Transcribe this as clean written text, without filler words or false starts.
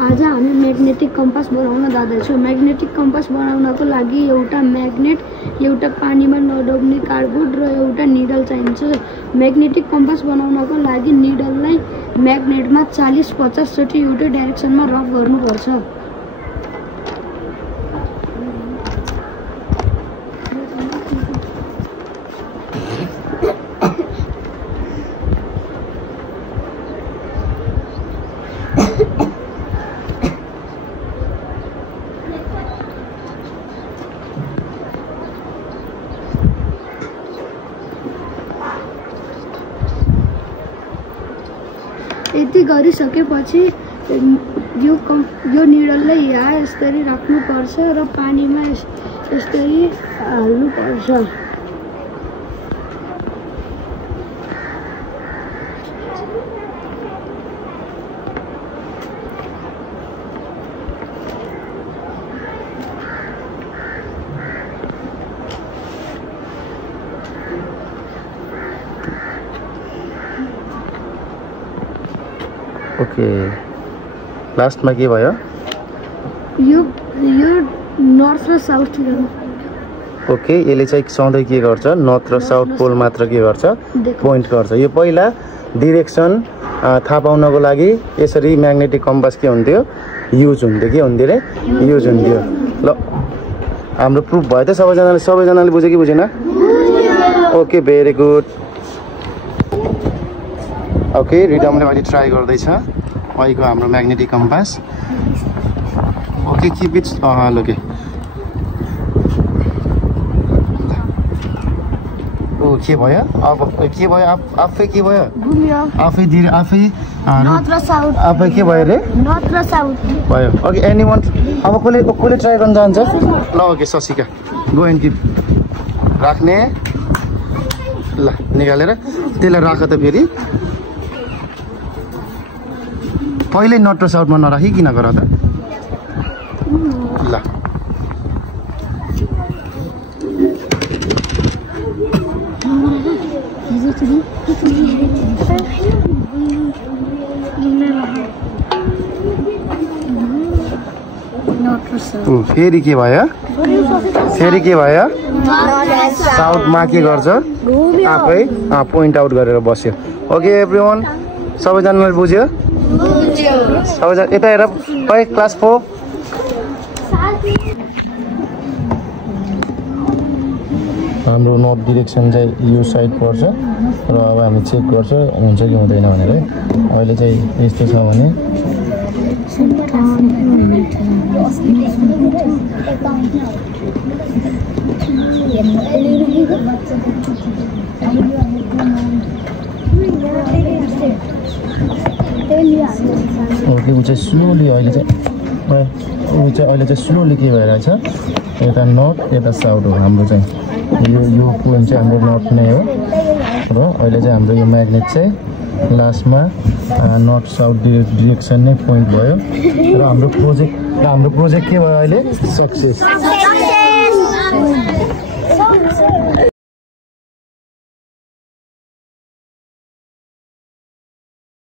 आज हामी magnetic compass बनाउन जाँदैछौँ। म्याग्नेटिक कम्पास बनाउनको लागि एउटा म्याग्नेट, एउटा पानीमा नडुब्ने कार्डबोर्ड र एउटा निडल चाहिन्छ। म्याग्नेटिक कम्पास बनाउनको लागि निडललाई म्याग्नेटमा 40-50 चोटि एउटै डाइरेक्सनमा रब गर्नुपर्छ। यति गरिसकेपछि यो निडललाई यहाँ यसरी राख्नुपर्छ र पानीमा यसरी हाल्नुपर्छ। ओके, लास्टमा के भयो? यो नर्थ र साउथ। ओके, यसले चाहिँ सधैँ के गर्छ? नर्थ र साउथ पोल मात्र के गर्छ? पोइन्ट गर्छ। यो पहिला डिरेक्सन थाहा पाउनको लागि यसरी म्याग्नेटिक कम्पास के हुन्थ्यो? युज हुन्थ्यो। के हुन्थ्यो रे? युज हुन्थ्यो। ल, हाम्रो प्रुफ भयो त? सबैजनाले बुझ्यो कि बुझेन? Okay, very good. ओके, रिडमले अहिले ट्राई गर्दैछ अहिलेको हाम्रो magnetic compass. Okay, keep it okay. Okay भयो? अब के भयो? आफै के भयो? आफै नर्थ र साउथ। आफै के भयो रे? नर्थ र साउथ भयो। ओके, एनीवन अब कसले ट्राई गर्न चाहन्छ? ल, ओके, ससिका गो एन्ड किप। राख्ने, ल निकालेर त्यसलाई राख त। फेरि पहिल्यै नर्थ र साउथमा नराखिकन गर त। ल, फेरि के भयो? साउथमा के गर्छ? आफै पोइन्ट आउट गरेर बस्यो। ओके एभ्रिवान, सबैजनाले बुझ्यो? सबैजना यता हेर। क्लास 4 हाम्रो नर्थ डिरेक्सन चाहिँ यो साइड पर्छ र अब हामी चेक गर्छ हुन्छ कि हुँदैन भनेर। अहिले चाहिँ यस्तो छ भने ओके, ऊ चाहिँ स्लोली अहिले चाहिँ स्लोली के भइरहेछ? यता नर्थ यता साउथ हो हाम्रो चाहिँ। यो पोइन्ट चाहिँ हाम्रो नर्थ नै हो र अहिले चाहिँ हाम्रो यो म्याग्नेट चाहिँ लास्टमा नर्थ साउथ डिरेक्सन नै पोइन्ट भयो र हाम्रो प्रोजेक्ट के भयो अहिले? सक्सेस।